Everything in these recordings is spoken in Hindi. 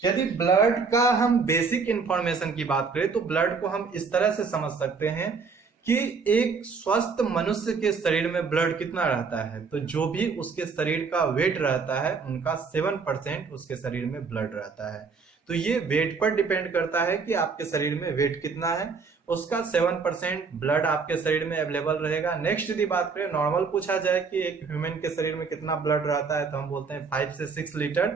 यदि ब्लड का हम बेसिक इंफॉर्मेशन की बात करें तो ब्लड को हम इस तरह से समझ सकते हैं कि एक स्वस्थ मनुष्य के शरीर में ब्लड कितना रहता है, तो जो भी उसके शरीर का वेट रहता है उनका 7% उसके शरीर में ब्लड रहता है। तो ये वेट पर डिपेंड करता है कि आपके शरीर में वेट कितना है, उसका 7% ब्लड आपके शरीर में अवेलेबल रहेगा। नेक्स्ट यदि बात करें नॉर्मल पूछा जाए कि एक ह्यूमन के शरीर में कितना ब्लड रहता है, तो हम बोलते हैं 5 से 6 लीटर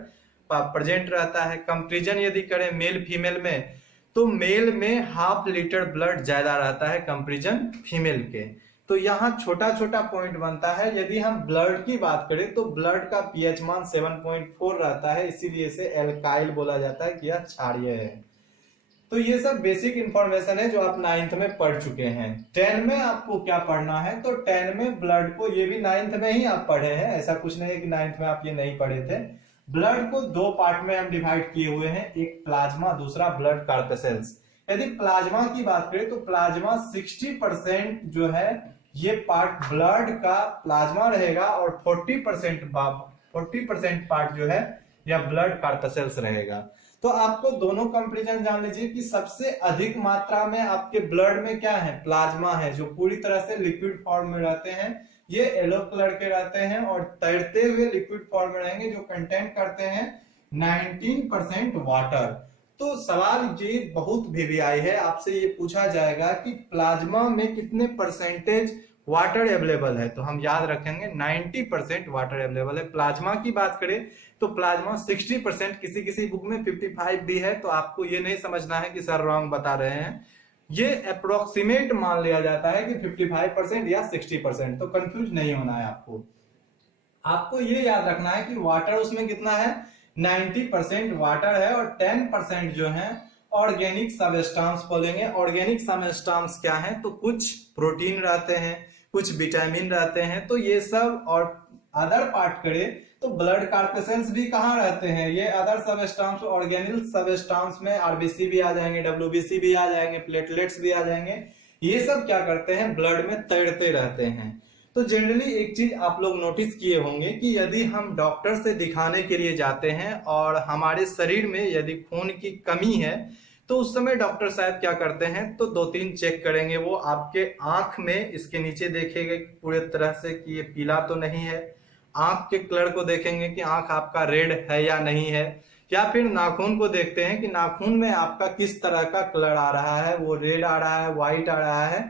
प्रेजेंट रहता है। कंपैरिजन यदि करें मेल फीमेल में, तो मेल में 1/2 लीटर ब्लड ज्यादा रहता है कंपैरिजन फीमेल के। तो यहाँ छोटा छोटा पॉइंट बनता है। यदि हम ब्लड की बात करें तो ब्लड का पीएच मान 7.4 रहता है, इसीलिए इसे एल्काइल बोला जाता है कि यह क्षारीय है। तो ये सब बेसिक इंफॉर्मेशन है जो आप 9th में पढ़ चुके हैं। 10 में आपको क्या पढ़ना है, तो 10 में ब्लड को, ये भी 9th में ही आप पढ़े हैं, ऐसा कुछ नहीं है कि 9th में आप ये नहीं पढ़े थे। ब्लड को 2 पार्ट में हम डिवाइड किए हुए हैं, एक प्लाज्मा, दूसरा ब्लड कार्पेसेल्स। यदि प्लाज्मा की बात करें तो प्लाज्मा 60% जो है ये पार्ट ब्लड का प्लाज्मा रहेगा और 40% पार्ट जो है यह ब्लड कार्पेसेल्स रहेगा। तो आपको दोनों कंपैरिजन जान लीजिए कि सबसे अधिक मात्रा में आपके ब्लड में क्या है, प्लाज्मा है, जो पूरी तरह से लिक्विड फॉर्म में रहते हैं। ये येलो कलर के रहते हैं और तैरते हुए लिक्विड फॉर्म में रहेंगे, जो कंटेंट करते हैं 19% वाटर। तो सवाल ये बहुत वीवीआई है, आपसे ये पूछा जाएगा कि प्लाज्मा में कितने परसेंटेज वाटर अवेलेबल है, तो हम याद रखेंगे 90% वाटर अवेलेबल है। प्लाज्मा की बात करें तो प्लाज्मा 60%, किसी किसी बुक में 55 भी है, तो आपको ये नहीं समझना है कि सर रॉन्ग बता रहे हैं। ये अप्रोक्सीमेट मान लिया जाता है कि 55% या 60%, तो कंफ्यूज नहीं होना है आपको। आपको ये याद रखना है कि वाटर उसमें कितना है, 90% वाटर है और 10% जो है ऑर्गेनिक सबस्टांस बोलेंगे। ऑर्गेनिक सबस्टांस क्या है, तो कुछ प्रोटीन रहते हैं, कुछ विटामिन रहते हैं, तो ये सब। और अदर पार्ट करें तो ब्लड कार्पेसेल्स भी कहाँ रहते हैं, ये अदर सबस्टांस, ऑर्गेनिक सबस्टांस में आरबीसी भी आ जाएंगे, डब्ल्यूबीसी भी आ जाएंगे, प्लेटलेट्स भी आ जाएंगे। ये सब क्या करते हैं, ब्लड में तैरते रहते हैं। तो जनरली एक चीज आप लोग नोटिस किए होंगे कि यदि हम डॉक्टर से दिखाने के लिए जाते हैं और हमारे शरीर में यदि खून की कमी है, तो उस समय डॉक्टर साहब क्या करते हैं, तो 2-3 चेक करेंगे। वो आपके आंख में इसके नीचे देखेंगे पूरे तरह से कि ये पीला तो नहीं है, आंख के कलर को देखेंगे कि आंख आपका रेड है या नहीं है, या फिर नाखून को देखते हैं कि नाखून में आपका किस तरह का कलर आ रहा है, वो रेड आ रहा है, व्हाइट आ रहा है।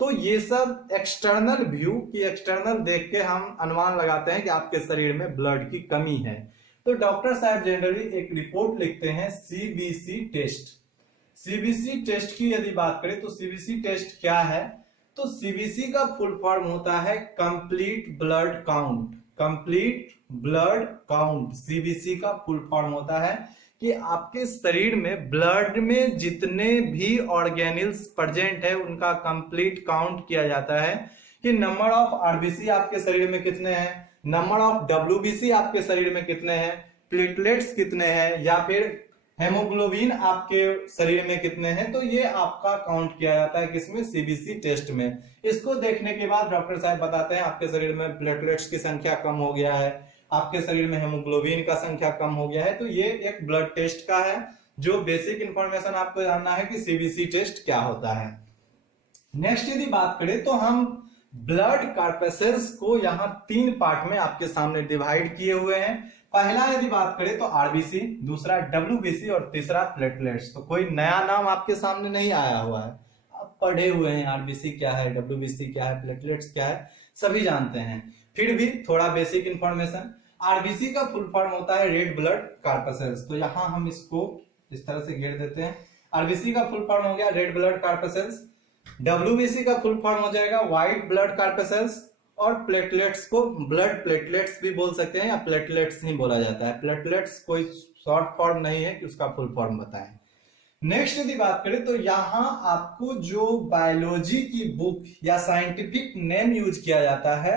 तो ये सब एक्सटर्नल व्यू की, एक्सटर्नल देख के हम अनुमान लगाते हैं कि आपके शरीर में ब्लड की कमी है। तो डॉक्टर साहब जनरली एक रिपोर्ट लिखते हैं सीबीसी टेस्ट। सीबीसी टेस्ट की यदि बात करें तो सीबीसी टेस्ट क्या है, तो सीबीसी का फुल फॉर्म होता है complete blood count. Complete blood count CBC का फुल फॉर्म होता है कि आपके शरीर में ब्लड में जितने भी ऑर्गेनिल्स प्रेजेंट है उनका कंप्लीट काउंट किया जाता है कि नंबर ऑफ आरबीसी आपके शरीर में कितने हैं, नंबर ऑफ डब्ल्यूबीसी आपके शरीर में कितने हैं, प्लेटलेट्स कितने हैं, या फिर हेमोग्लोबिन आपके शरीर में कितने हैं। तो ये आपका काउंट किया जाता है किसमें, सीबीसी टेस्ट में। इसको देखने के बाद डॉक्टर साहब बताते हैं आपके शरीर में प्लेटलेट्स की संख्या कम हो गया है, आपके शरीर में हेमोग्लोबिन का संख्या कम हो गया है। तो ये एक ब्लड टेस्ट का है, जो बेसिक इंफॉर्मेशन आपको जानना है कि सीबीसी टेस्ट क्या होता है। नेक्स्ट यदि बात करें तो हम ब्लड कार्पेसेल्स को यहाँ 3 पार्ट में आपके सामने डिवाइड किए हुए हैं। पहला यदि बात करें तो आरबीसी, दूसरा डब्ल्यूबीसी और तीसरा प्लेटलेट्स। तो कोई नया नाम आपके सामने नहीं आया हुआ है, आप पढ़े हुए हैं आरबीसी क्या है, डब्ल्यूबीसी क्या है, प्लेटलेट्स क्या है, सभी जानते हैं। फिर भी थोड़ा बेसिक इंफॉर्मेशन, आरबीसी का फुल फॉर्म होता है रेड ब्लड कार्पेसेल्स। तो यहाँ हम इसको इस तरह से घेर देते हैं। आरबीसी का फुल फॉर्म हो गया रेड ब्लड कार्पेसेल्स, डब्ल्यूबीसी का फुल फॉर्म हो जाएगा व्हाइट ब्लड कार्पेसेल्स, और प्लेटलेट्स को ब्लड प्लेटलेट्स भी बोल सकते हैं या प्लेटलेट्स ही बोला जाता है। प्लेटलेट्स कोई शॉर्ट फॉर्म नहीं है कि उसका फुल फॉर्म बताएं। नेक्स्ट यदि बात करें तो यहाँ आपको जो बायोलॉजी की बुक या साइंटिफिक नेम यूज किया जाता है,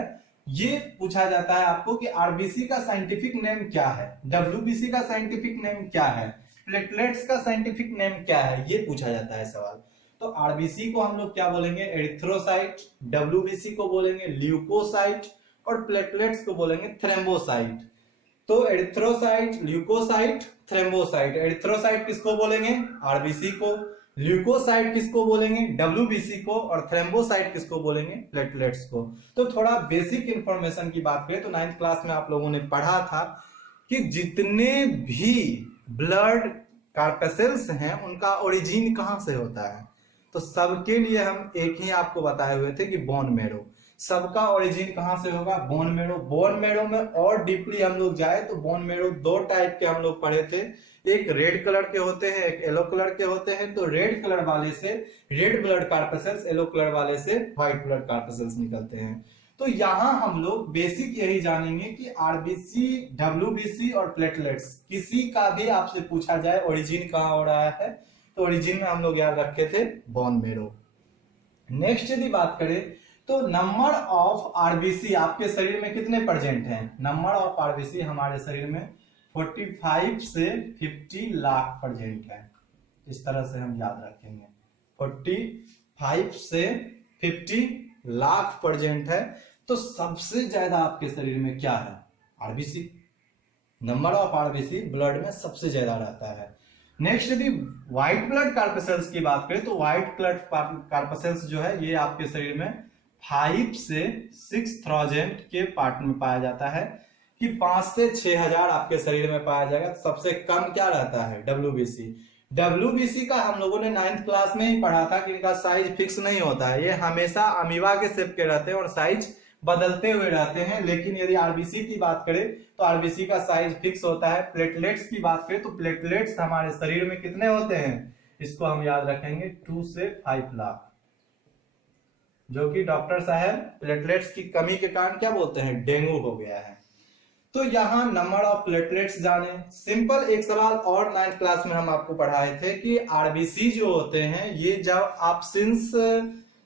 ये पूछा जाता है आपको कि आरबीसी का साइंटिफिक नेम क्या है, डब्ल्यूबीसी का साइंटिफिक नेम क्या है, प्लेटलेट्स का साइंटिफिक नेम क्या है, ये पूछा जाता है सवाल। तो आरबीसी को हम लोग क्या बोलेंगे, एरिथ्रोसाइट, डब्ल्यूबीसी को बोलेंगे ल्यूकोसाइट और प्लेटलेट्स को बोलेंगे थ्रोम्बोसाइट। तो एरिथ्रोसाइट, ल्यूकोसाइट, थ्रोम्बोसाइट। एरिथ्रोसाइट किसको बोलेंगे? आरबीसी को। ल्यूकोसाइट किसको बोलेंगे? डब्ल्यूबीसी को। और थ्रोम्बोसाइट किसको बोलेंगे? प्लेटलेट्स को। तो थोड़ा बेसिक इंफॉर्मेशन की बात करें तो 9th क्लास में आप लोगों ने पढ़ा था कि जितने भी ब्लड कार्पेसेल्स हैं उनका ओरिजिन कहां से होता है। तो सबके लिए हम एक ही आपको बताए हुए थे कि बोन मैरो। सबका ओरिजिन कहां से होगा? Bone marrow. बोन मैरो में और डीपली हम लोग जाए तो बोन मैरो दो टाइप के हम लोग पढ़े थे, एक रेड कलर के होते हैं, एक येलो कलर के होते हैं। तो रेड कलर वाले से रेड ब्लड कार्पेसेल्स, येलो कलर वाले से व्हाइट ब्लड कार्पेसेल्स निकलते हैं। तो यहां हम लोग बेसिक यही जानेंगे कि आरबीसी, डब्ल्यूबीसी और प्लेटलेट्स किसी का भी आपसे पूछा जाए ओरिजिन कहां हो रहा है तो ओरिजिन में हम लोग याद रखे थे बोन मैरो। नेक्स्ट यदि बात करें तो नंबर ऑफ आरबीसी आपके शरीर में कितने प्रेजेंट हैं? नंबर ऑफ आरबीसी हमारे शरीर में 45 से 50 लाख प्रेजेंट है। इस तरह से हम याद रखेंगे, 45 से 50 लाख प्रेजेंट है। तो सबसे ज्यादा आपके शरीर में क्या है? RBC. Number of RBC blood में सबसे ज्यादा रहता है। नेक्स्ट यदि व्हाइट ब्लड कार्पेसेल्स की बात करें तो व्हाइट ब्लड कार्पेसेल्स जो है ये आपके शरीर में 5 से 6,000 के पार्ट में पाया जाता है, कि 5 से 6,000 आपके शरीर में पाया जाएगा। सबसे कम क्या रहता है? डब्ल्यूबीसी। डब्ल्यूबीसी का हम लोगों ने 9th क्लास में ही पढ़ा था कि इनका साइज फिक्स नहीं होता है, ये हमेशा अमीबा के शेप के रहते हैं और साइज बदलते हुए रहते हैं। लेकिन यदि आरबीसी की बात करें तो आरबीसी का साइज फिक्स होता है। प्लेटलेट्स की बात करें तो प्लेटलेट्स हमारे शरीर में कितने होते हैं? इसको हम याद रखेंगे 2 से 5 लाख, जो कि डॉक्टर साहब प्लेटलेट्स की कमी के कारण क्या बोलते हैं? डेंगू हो गया है। तो यहां नंबर ऑफ प्लेटलेट्स जाने। सिंपल एक सवाल और 9th क्लास में हम आपको पढ़ाए थे कि आरबीसी जो होते हैं ये जब आप सिंस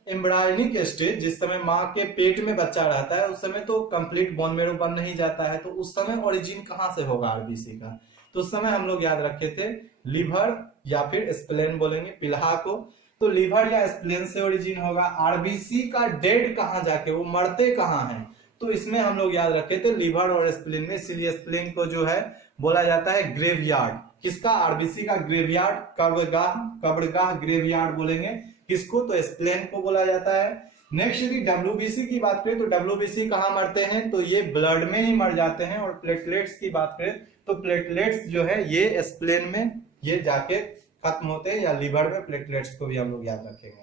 एम्ब्रायोनिक स्टेज, जिस समय माँ के पेट में बच्चा रहता है उस समय तो कंप्लीट बोन मैरो बन नहीं जाता है। तो उस समय ओरिजिन कहां से होगा आरबीसी का? तो उस समय हम लोग याद रखे थे लिवर या फिर स्प्लेन बोलेंगे पिल्हा को। तो लिवर या स्प्लेन से ओरिजिन होगा। आरबीसी का डेड कहां जाके, वो मरते कहां हैं? तो इसमें हम लोग याद रखे थे लिवर और स्प्लेन में। इसीलिए स्प्लेन को जो है बोला जाता है ग्रेवयार्ड। किसका? आरबीसी का ग्रेवयार्ड, कब्रगाह ग्रेवयार्ड बोलेंगे। किसको? तो स्प्लेन को बोला जाता है। नेक्स्ट यदि डब्ल्यूबीसी की बात करें तो डब्ल्यूबीसी कहां मरते हैं? तो ये ब्लड में ही मर जाते हैं। और प्लेटलेट्स की बात करें तो प्लेटलेट्स जो है ये स्प्लेन में ये जाके खत्म होते हैं, या लिवर में प्लेटलेट्स को भी हम लोग याद रखेंगे।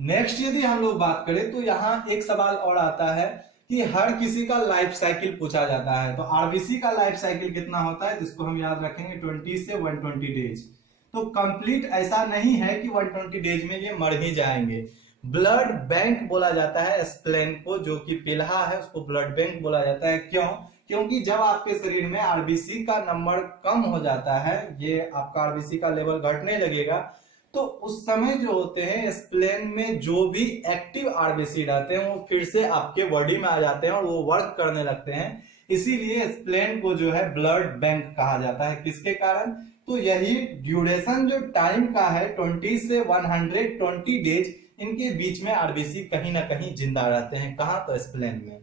नेक्स्ट यदि हम लोग बात करें तो यहाँ एक सवाल और आता है कि हर किसी का लाइफ साइकिल पूछा जाता है। तो आरबीसी का लाइफ साइकिल कितना होता है? जिसको हम याद रखेंगे 20 से 120 डेज। तो कंप्लीट ऐसा नहीं है कि 120 डेज में ये मर ही जाएंगे। ब्लड बैंक बोला जाता है स्प्लेन को, जो कि पिल्हा है उसको ब्लड बैंक बोला जाता है। क्यों? क्योंकि जब आपके शरीर में आरबीसी का नंबर कम हो जाता है, ये आपका आरबीसी का लेवल घटने लगेगा, तो उस समय जो होते हैं स्प्लेन में जो भी एक्टिव आरबीसी रहते हैं वो फिर से आपके बॉडी में आ जाते हैं और वो वर्क करने लगते हैं। इसीलिए स्प्लेन को जो है ब्लड बैंक कहा जाता है। किसके कारण? तो यही ड्यूरेशन जो टाइम का है 20 से 120 डेज, इनके बीच में आरबीसी कहीं ना कहीं जिंदा रहते हैं। कहां? तो स्प्लेन में।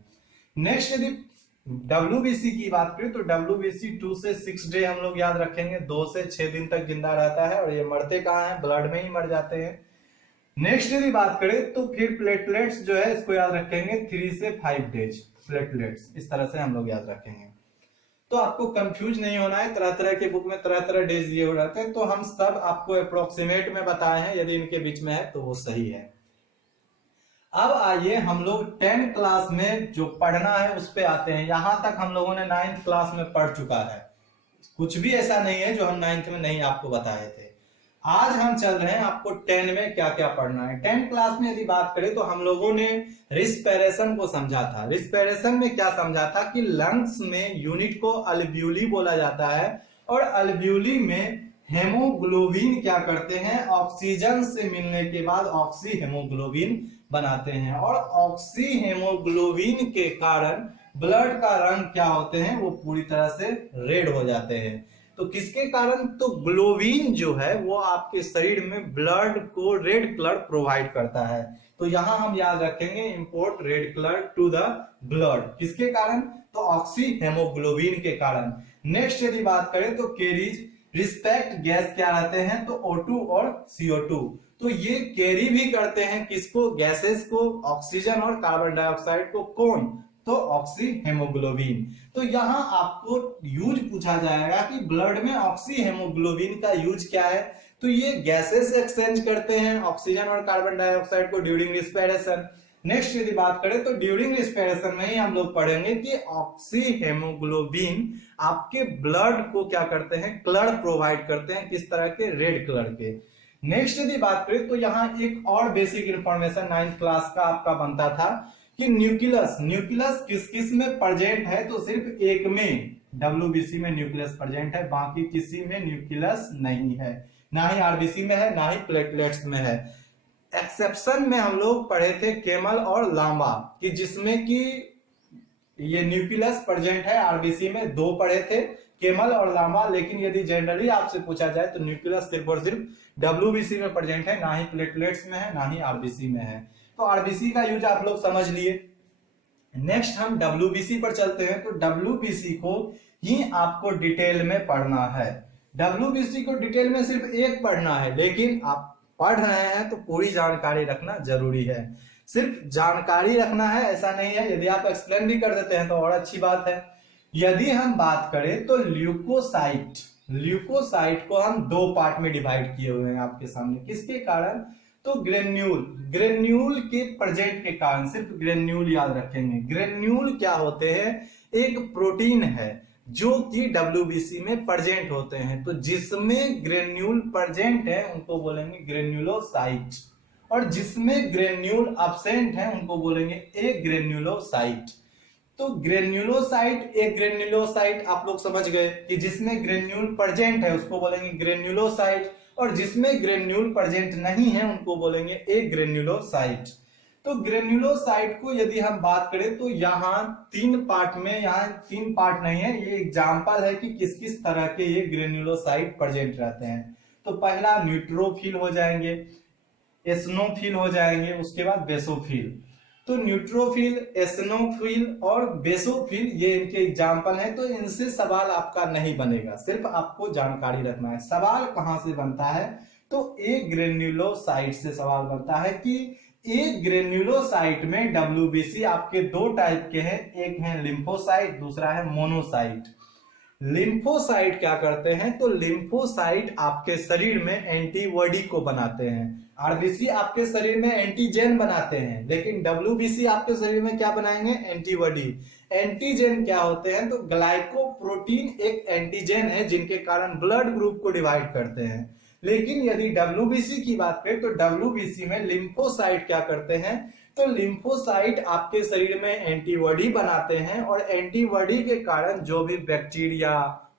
नेक्स्ट यदि डब्ल्यूबीसी की बात करें तो डब्ल्यूबीसी 2 से 6 डे हम लोग याद रखेंगे, 2 से 6 दिन तक जिंदा रहता है। और ये मरते कहां हैं? ब्लड में ही मर जाते हैं। नेक्स्ट यदि बात करें तो फिर प्लेटलेट्स जो है इसको याद रखेंगे 3 से 5 डेज। प्लेटलेट्स इस तरह से हम लोग याद रखेंगे। तो आपको कंफ्यूज नहीं होना है, तरह तरह के बुक में तरह तरह डेज दिए हो रहते हैं, तो हम सब आपको अप्रोक्सीमेट में बताए हैं। यदि इनके बीच में है तो वो सही है। अब आइए हम लोग 10 क्लास में जो पढ़ना है उस पे आते हैं। यहां तक हम लोगों ने 9th क्लास में पढ़ चुका है, कुछ भी ऐसा नहीं है जो हम 9th में नहीं आपको बताए थे। आज हम चल रहे हैं आपको 10 में क्या क्या पढ़ना है। 10 क्लास में यदि बात करें तो हम लोगों ने रिस्पिरेशन को समझा था। रिस्पिरेशन में क्या समझा था कि लंग्स में यूनिट को अल्वियोली बोला जाता है, और अल्वियोली में हेमोग्लोबिन क्या करते हैं? ऑक्सीजन से मिलने के बाद ऑक्सी हेमोग्लोबिन बनाते हैं, और ऑक्सी हेमोग्लोबिन के कारण ब्लड का रंग क्या होते हैं? वो पूरी तरह से रेड हो जाते हैं। तो किसके कारण? तो ग्लोबिन जो है वो आपके शरीर में ब्लड को रेड कलर प्रोवाइड करता है। तो यहां हम याद रखेंगे import red colour to the blood. किसके कारण? तो ऑक्सी हेमोग्लोबिन के कारण। नेक्स्ट यदि बात करें तो कैरीज रिस्पेक्ट गैस क्या रहते हैं, तो O2 और CO2। तो ये कैरी भी करते हैं किसको, गैसेस को, ऑक्सीजन और कार्बन डाइऑक्साइड को। कौन, तो ऑक्सी हेमोग्लोबिन। तो यहाँ आपको यूज पूछा जाएगा कि ब्लड में ऑक्सी हेमोग्लोबिन का यूज क्या है, तो ये गैसेस एक्सचेंज करते हैं ऑक्सीजन और कार्बन डाइऑक्साइड को ड्यूरिंग रिस्पिरेशन। नेक्स्ट यदि बात करें तो ड्यूरिंग रिस्पिरेशन में ही हम लोग पढ़ेंगे कि ऑक्सी हेमोग्लोबिन आपके ब्लड को क्या करते हैं, कलर प्रोवाइड करते हैं, किस तरह के, रेड कलर के। नेक्स्ट यदि बात करें तो यहाँ एक और बेसिक इंफॉर्मेशन 9th क्लास का आपका बनता था कि न्यूक्लियस किस किस में प्रेजेंट है, तो सिर्फ एक में WBC में न्यूक्लियस प्रेजेंट है, बाकी किसी में न्यूक्लियस नहीं है, ना ही RBC में है, ना ही प्लेटलेट्स में है। एक्सेप्शन में हम लोग पढ़े थे केमल और लामा कि जिसमें कि ये न्यूक्लियस प्रेजेंट है, RBC में 2 पढ़े थे, केमल और लामा। लेकिन यदि जनरली आपसे पूछा जाए तो न्यूक्लियस सिर्फ और सिर्फ WBC में प्रेजेंट है, ना ही प्लेटलेट्स में है, ना ही RBC में है। तो RBC का यूज आप लोग समझ लिए। नेक्स्ट हम WBC पर चलते हैं। तो WBC को ही आपको डिटेल में पढ़ना है। WBC को डिटेल में सिर्फ एक पढ़ना है, लेकिन आप पढ़ रहे हैं तो पूरी जानकारी रखना जरूरी है। सिर्फ जानकारी रखना है ऐसा नहीं है, यदि आप एक्सप्लेन भी कर देते हैं तो और अच्छी बात है। यदि हम बात करें तो ल्यूकोसाइट को हम 2 पार्ट में डिवाइड किए हुए हैं आपके सामने। किसके कारण, तो ग्रेन्यूल के प्रेजेंट के कारण, सिर्फ ग्रेन्यूल याद रखेंगे। ग्रेन्यूल क्या होते हैं, एक प्रोटीन है जो कि WBC में प्रेजेंट होते हैं। तो जिसमें ग्रेन्यूल प्रेजेंट है उनको बोलेंगे ग्रेन्यूलोसाइट, और जिसमें ग्रेन्यूल अब्सेंट है उनको बोलेंगे एग्रेन्यूलोसाइट। तो ग्रेन्यूलोसाइट, एग्रेन्यूलोसाइट आप लोग समझ गए कि जिसमें ग्रेन्यूल प्रेजेंट है उसको बोलेंगे ग्रेन्यूलोसाइट, और जिसमें ग्रेन्यूल प्रेजेंट नहीं है उनको बोलेंगे एग्रेन्यूलोसाइट। तो ग्रेन्यूलोसाइट को यदि हम बात करें तो यहाँ 3 पार्ट में, यहाँ 3 पार्ट नहीं है, ये एग्जांपल है कि किस किस तरह के ये ग्रेन्यूलोसाइट प्रेजेंट रहते हैं। तो पहला न्यूट्रोफिल हो जाएंगे, एसनोफिल हो जाएंगे, उसके बाद बेसोफिल। तो न्यूट्रोफिल, एसनोफिल और बेसोफिल ये इनके एग्जाम्पल हैं। तो इनसे सवाल आपका नहीं बनेगा, सिर्फ आपको जानकारी रखना है। सवाल कहां से बनता है, तो एग्रेन्यूलोसाइट से सवाल बनता है कि एग्रेन्यूलोसाइट में WBC आपके 2 टाइप के हैं, एक है लिम्फोसाइट, दूसरा है मोनोसाइट। लिम्फोसाइट क्या करते हैं, तो लिम्फोसाइट आपके शरीर में एंटीबॉडी को बनाते हैं। RBC आपके शरीर में एंटीजन बनाते हैं, लेकिन WBC आपके शरीर में क्या बनाएंगे, एंटीबॉडी। एंटीजन क्या होते हैं, तो ग्लाइकोप्रोटीन एक एंटीजन है जिनके कारण ब्लड ग्रुप को डिवाइड करते हैं। लेकिन यदि WBC की बात करें तो WBC में लिम्फोसाइट क्या करते हैं, तो लिम्फोसाइट आपके शरीर में एंटीबॉडी बनाते हैं, और एंटीबॉडी के कारण जो भी बैक्टीरिया,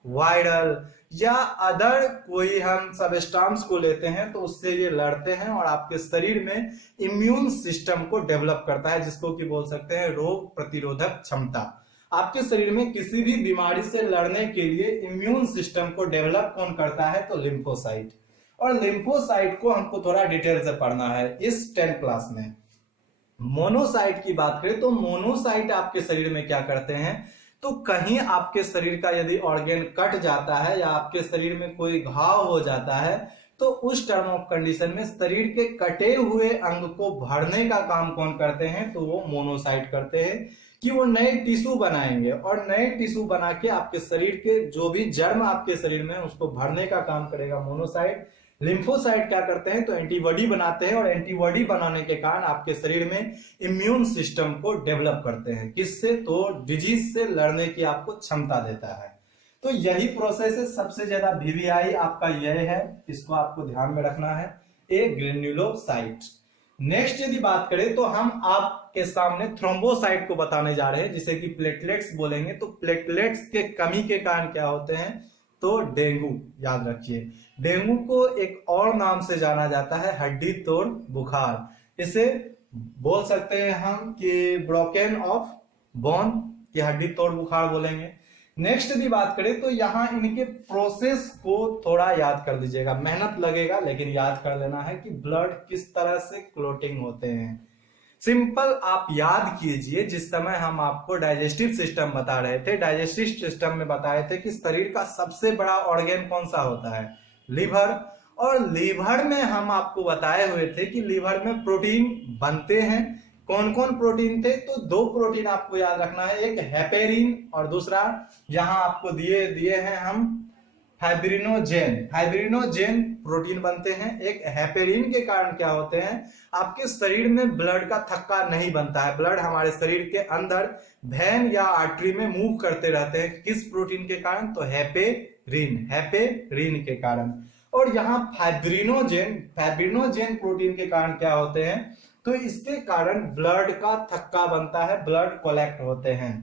वायरल या अदर कोई हम सबस्टांस को लेते हैं तो उससे ये लड़ते हैं और आपके शरीर में इम्यून सिस्टम को डेवलप करता है, जिसको कि बोल सकते हैं रोग प्रतिरोधक क्षमता। आपके शरीर में किसी भी बीमारी से लड़ने के लिए इम्यून सिस्टम को डेवलप कौन करता है, तो लिम्फोसाइट। और लिम्फोसाइट को हमको थोड़ा डिटेल से पढ़ना है इस 10th क्लास में। मोनोसाइट की बात करें तो मोनोसाइट आपके शरीर में क्या करते हैं, तो कहीं आपके शरीर का यदि ऑर्गन कट जाता है या आपके शरीर में कोई घाव हो जाता है तो उस टर्म ऑफ कंडीशन में शरीर के कटे हुए अंग को भरने का काम कौन करते हैं, तो वो मोनोसाइट करते हैं कि वो नए टिश्यू बनाएंगे, और नए टिश्यू बना के आपके शरीर के जो भी जर्म आपके शरीर में उसको भरने का काम करेगा मोनोसाइट। लिम्फोसाइट क्या करते हैं, तो एंटीबॉडी बनाते हैं, और एंटीबॉडी बनाने के कारण आपके शरीर में इम्यून सिस्टम को डेवलप करते हैं। किससे, तो डिजीज से लड़ने की आपको क्षमता देता है। तो यही प्रोसेस है, सबसे ज्यादा VVI आपका यह है, इसको आपको ध्यान में रखना है, एक ग्रेन्युलोसाइट। नेक्स्ट यदि बात करें तो हम आपके सामने थ्रोम्बोसाइट को बताने जा रहे हैं, जिसे कि प्लेटलेट्स बोलेंगे। तो प्लेटलेट्स के कमी के कारण क्या होते हैं, तो डेंगू। याद रखिए, डेंगू को एक और नाम से जाना जाता है हड्डी तोड़ बुखार। इसे बोल सकते हैं हम कि ब्रोकन ऑफ बोन, की हड्डी तोड़ बुखार बोलेंगे। नेक्स्ट यदि बात करें तो यहाँ इनके प्रोसेस को थोड़ा याद कर लीजिएगा, मेहनत लगेगा लेकिन याद कर लेना है कि ब्लड किस तरह से क्लोटिंग होते हैं। सिंपल आप याद कीजिए, जिस समय हम आपको डाइजेस्टिव सिस्टम बता रहे थे, डाइजेस्टिव सिस्टम में बताए थे कि शरीर का सबसे बड़ा ऑर्गन कौन सा होता है, लीवर। और लीवर में हम आपको बताए हुए थे कि लीवर में प्रोटीन बनते हैं। कौन कौन प्रोटीन थे, तो दो प्रोटीन आपको याद रखना है, एक हेपेरिन और दूसरा यहां आपको दिए दिए हैं हम फाइब्रिनोजेन। फाइब्रिनोजेन प्रोटीन बनते हैं। एक हेपेरिन के कारण क्या होते हैं, आपके शरीर में ब्लड का थक्का नहीं बनता है, ब्लड हमारे शरीर के अंदर वेन या आर्टरी में मूव करते रहते हैं। किस प्रोटीन के कारण, तो हेपेरिन, हेपेरिन के कारण। और यहाँ फाइब्रिनोजेन, फाइब्रिनोजेन प्रोटीन के कारण क्या होते हैं, तो इसके कारण ब्लड का थक्का बनता है, ब्लड कोलेक्ट होते हैं।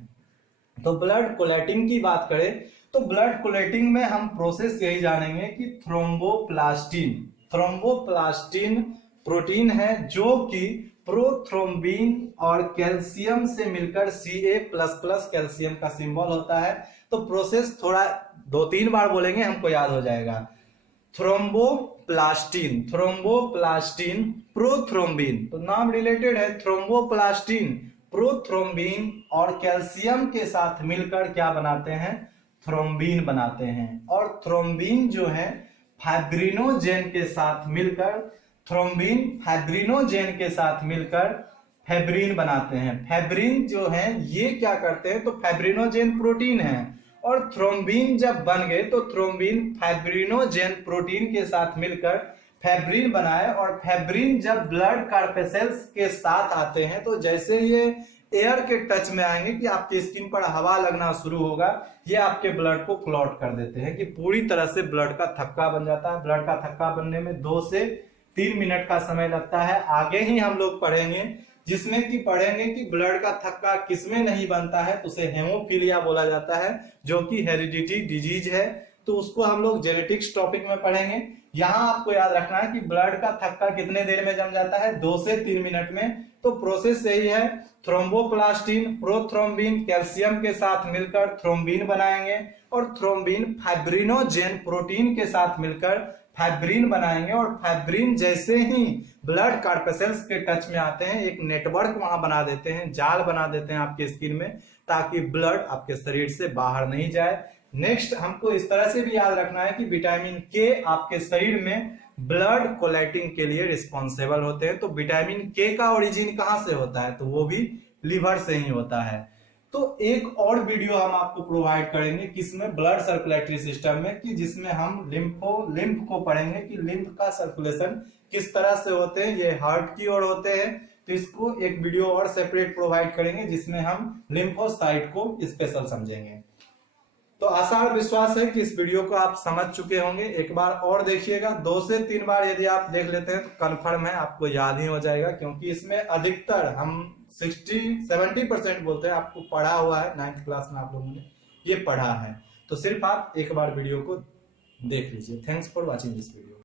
तो ब्लड कोलेक्टिंग की बात करें तो ब्लड कोलेक्टिंग में हम प्रोसेस यही जानेंगे कि थ्रोम्बोप्लास्टिन, थ्रोम्बोप्लास्टिन प्रोटीन है जो कि प्रोथ्रोम्बिन और कैल्शियम से मिलकर Ca++ कैल्शियम का सिंबल होता है। तो प्रोसेस थोड़ा 2-3 बार बोलेंगे हमको याद हो जाएगा। थ्रोम्बोप्लास्टिन, थ्रोम्बोप्लास्टिन, प्रोथ्रोम्बिन, तो नाम रिलेटेड है। थ्रोम्बोप्लास्टिन प्रोथ्रोम्बिन और कैल्शियम के साथ मिलकर क्या बनाते हैं, थ्रोम्बिन बनाते हैं। और थ्रोम्बिन जो है फाइब्रिनोजेन के साथ मिलकर, थ्रोम्बिन फाइब्रिनोजेन के साथ मिलकर फाइब्रिन बनाते हैं। फाइब्रिन जो है ये क्या करते हैं, तो फाइब्रिनोजेन प्रोटीन है और थ्रोम्बिन जब बन गए तो थ्रोम्बिन फाइब्रिनोजेन प्रोटीन के साथ मिलकर फाइब्रिन बनाए। और फाइब्रिन जब ब्लड कार्पेसेल्स के साथ आते हैं तो जैसे ये एयर के टच में आएंगे कि आपकी स्किन पर हवा लगना शुरू होगा, ये आपके ब्लड को क्लॉट कर देते हैं कि पूरी तरह से ब्लड का थक्का बन जाता है। ब्लड का थक्का बनने में 2 से 3 मिनट का समय लगता है। आगे ही हम लोग पढ़ेंगे जिसमें कि पढ़ेंगे कि ब्लड का थक्का किसमें नहीं बनता है, तो उसे हेमोफीलिया बोला जाता है, जो कि हेरिडिटी डिजीज है। तो उसको हम लोग जेनेटिक्स टॉपिक में पढ़ेंगे। यहाँ आपको याद रखना है कि ब्लड का थक्का कितने देर में जम जाता है, 2 से 3 मिनट में। तो प्रोसेस यही है, थ्रोम्बोप्लास्टिन प्रोथ्रोम्बिन कैल्शियम के साथ मिलकर थ्रोम्बिन बनाएंगे और थ्रोम्बिन फाइब्रिनोजेन प्रोटीन के साथ मिलकर फाइब्रिन बनाएंगे। और फाइब्रिन जैसे ही ब्लड कार्पेसेल्स के टच में आते हैं, एक नेटवर्क वहां बना देते हैं, जाल बना देते हैं आपके स्किन में, ताकि ब्लड आपके शरीर से बाहर नहीं जाए। नेक्स्ट हमको इस तरह से भी याद रखना है कि विटामिन के आपके शरीर में ब्लड कोलेक्टिंग के लिए रिस्पॉन्सिबल होते हैं। तो विटामिन के का ओरिजिन कहां से होता है, तो वो भी लीवर से ही होता है। तो एक और वीडियो हम आपको प्रोवाइड करेंगे किसमें, ब्लड सर्कुलेटरी सिस्टम में, कि जिसमें हम लिम्फ को पढ़ेंगे कि लिम्फ का सर्कुलेशन किस तरह से होते हैं, ये हार्ट की ओर होते हैं। तो इसको एक वीडियो और सेपरेट प्रोवाइड करेंगे जिसमें हम लिम्फोसाइट को स्पेशल समझेंगे। तो आशा और विश्वास है कि इस वीडियो को आप समझ चुके होंगे। एक बार और देखिएगा, 2 से 3 बार यदि आप देख लेते हैं तो कंफर्म है आपको याद ही हो जाएगा, क्योंकि इसमें अधिकतर हम 60-70% बोलते हैं आपको पढ़ा हुआ है, 9th क्लास में आप लोगों ने ये पढ़ा है। तो सिर्फ आप एक बार वीडियो को देख लीजिए। Thanks for watching this video.